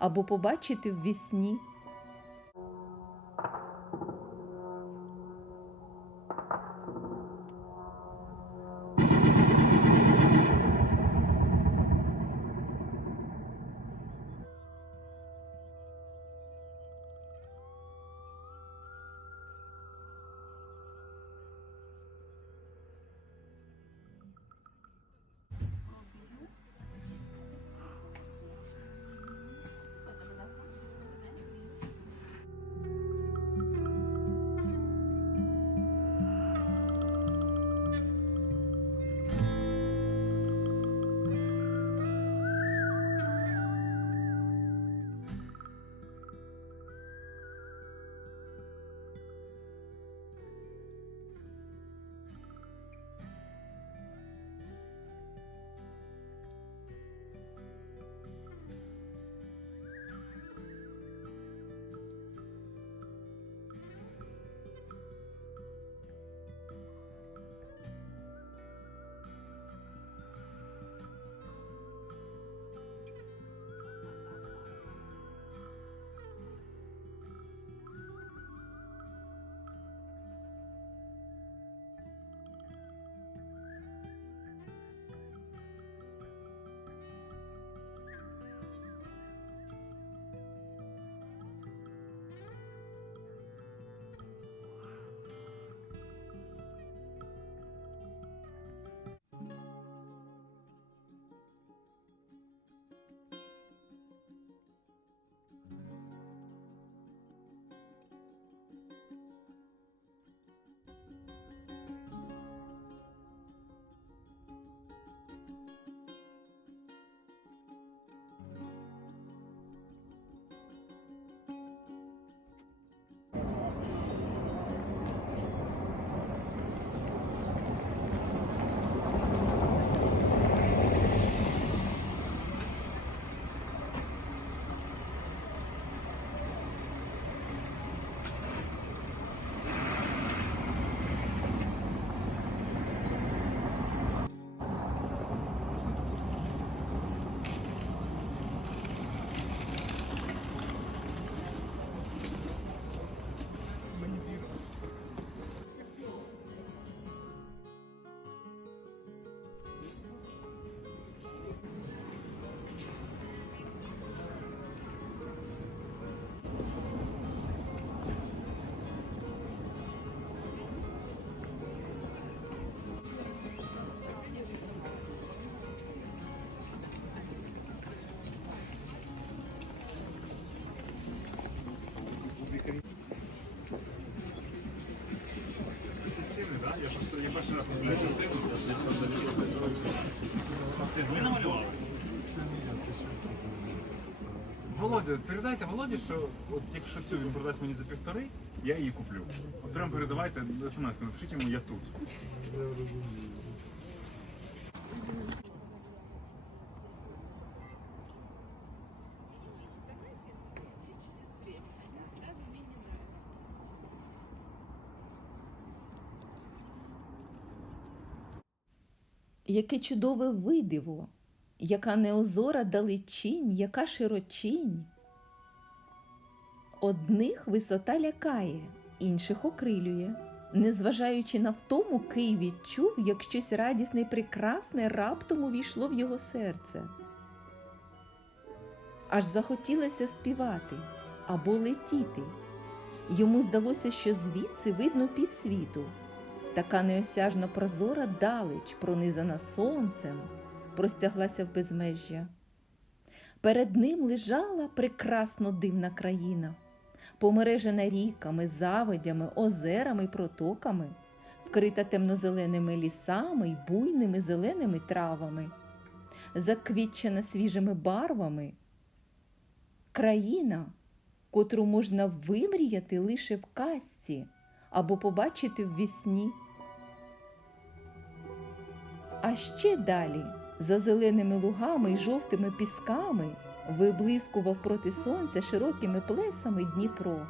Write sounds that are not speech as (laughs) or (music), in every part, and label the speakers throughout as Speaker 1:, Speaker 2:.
Speaker 1: або побачити в вісні.
Speaker 2: Володя, передайте Володі, що от якщо цю він продасть мені за півтори, я її куплю. От прямо передавайте смс, напишіть йому я тут.
Speaker 1: Яке чудове видиво, яка неозора далечінь, яка широчінь. Одних висота лякає, інших окрилює. Незважаючи на втому, Кий відчув, як щось радісне й прекрасне раптом увійшло в його серце. Аж захотілося співати або летіти. Йому здалося, що звідси видно півсвіту. Така неосяжно прозора далеч, пронизана сонцем, простяглася в безмежжя. Перед ним лежала прекрасно дивна країна, помережена ріками, заводями, озерами протоками, вкрита темнозеленими лісами й буйними зеленими травами, заквітчена свіжими барвами. Країна, котру можна вимріяти лише в казці або побачити в вісні. А ще далі, за зеленими лугами й жовтими пісками, виблискував проти сонця широкими плесами Дніпро.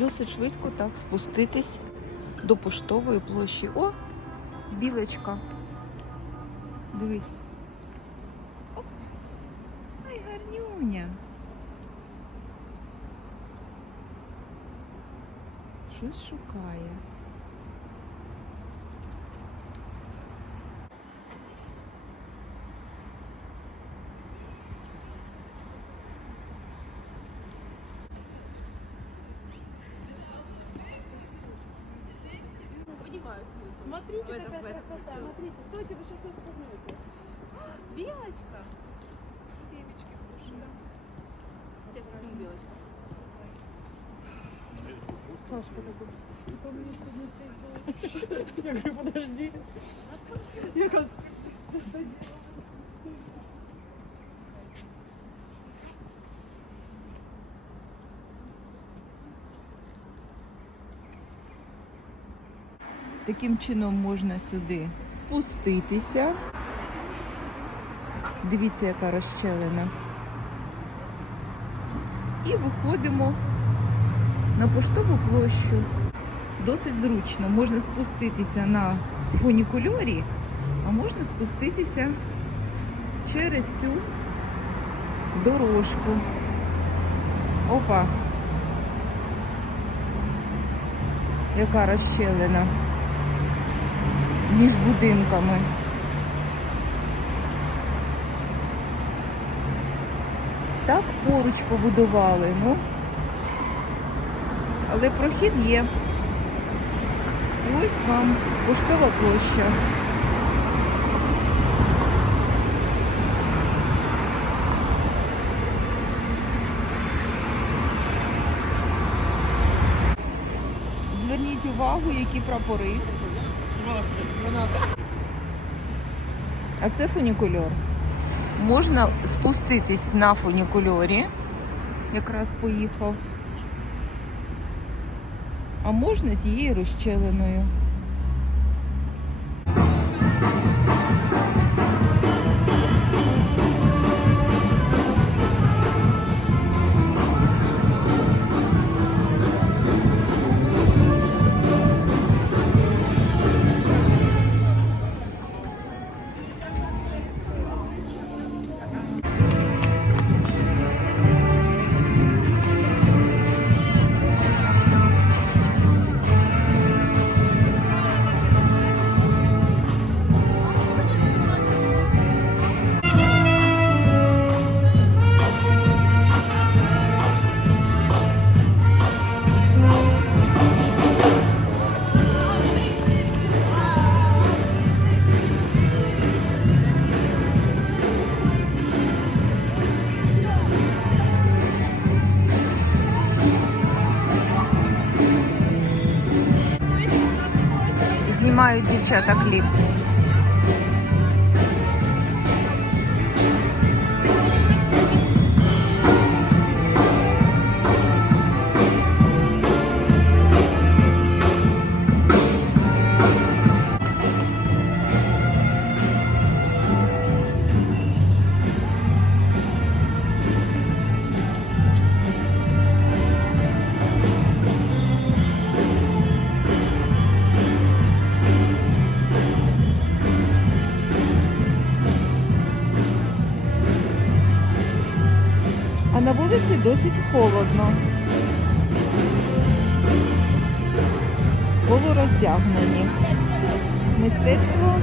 Speaker 1: Досить швидко так спуститись до поштової площі. О, білочка. Дивись. Оп. Ай, гарнюня. Щось шукає.
Speaker 3: Смотрите,
Speaker 4: В этом
Speaker 3: какая
Speaker 4: в этом
Speaker 3: красота. Смотрите, стойте, вы сейчас ее спугнете.
Speaker 4: Белочка?
Speaker 3: Семечки кушают.
Speaker 4: Сейчас я сниму белочку.
Speaker 3: Сашка такой. (laughs) Я говорю, подожди. Я как...
Speaker 1: Таким чином можна сюди спуститися. Дивіться, яка розщелина. І виходимо на поштову площу. Досить зручно. Можна спуститися на фунікульорі, а можна спуститися через цю дорожку. Опа! Яка розщелина між будинками. Так поруч побудували, ну. Але прохід є. І ось вам поштова площа. Зверніть увагу, які прапори. А це фунікульор. Можна спуститись на фунікульорі. Якраз поїхав. А можна тією розщеленою. Знімають дівчата кліп. Холодно. Полуроздягнені. Мистецтво.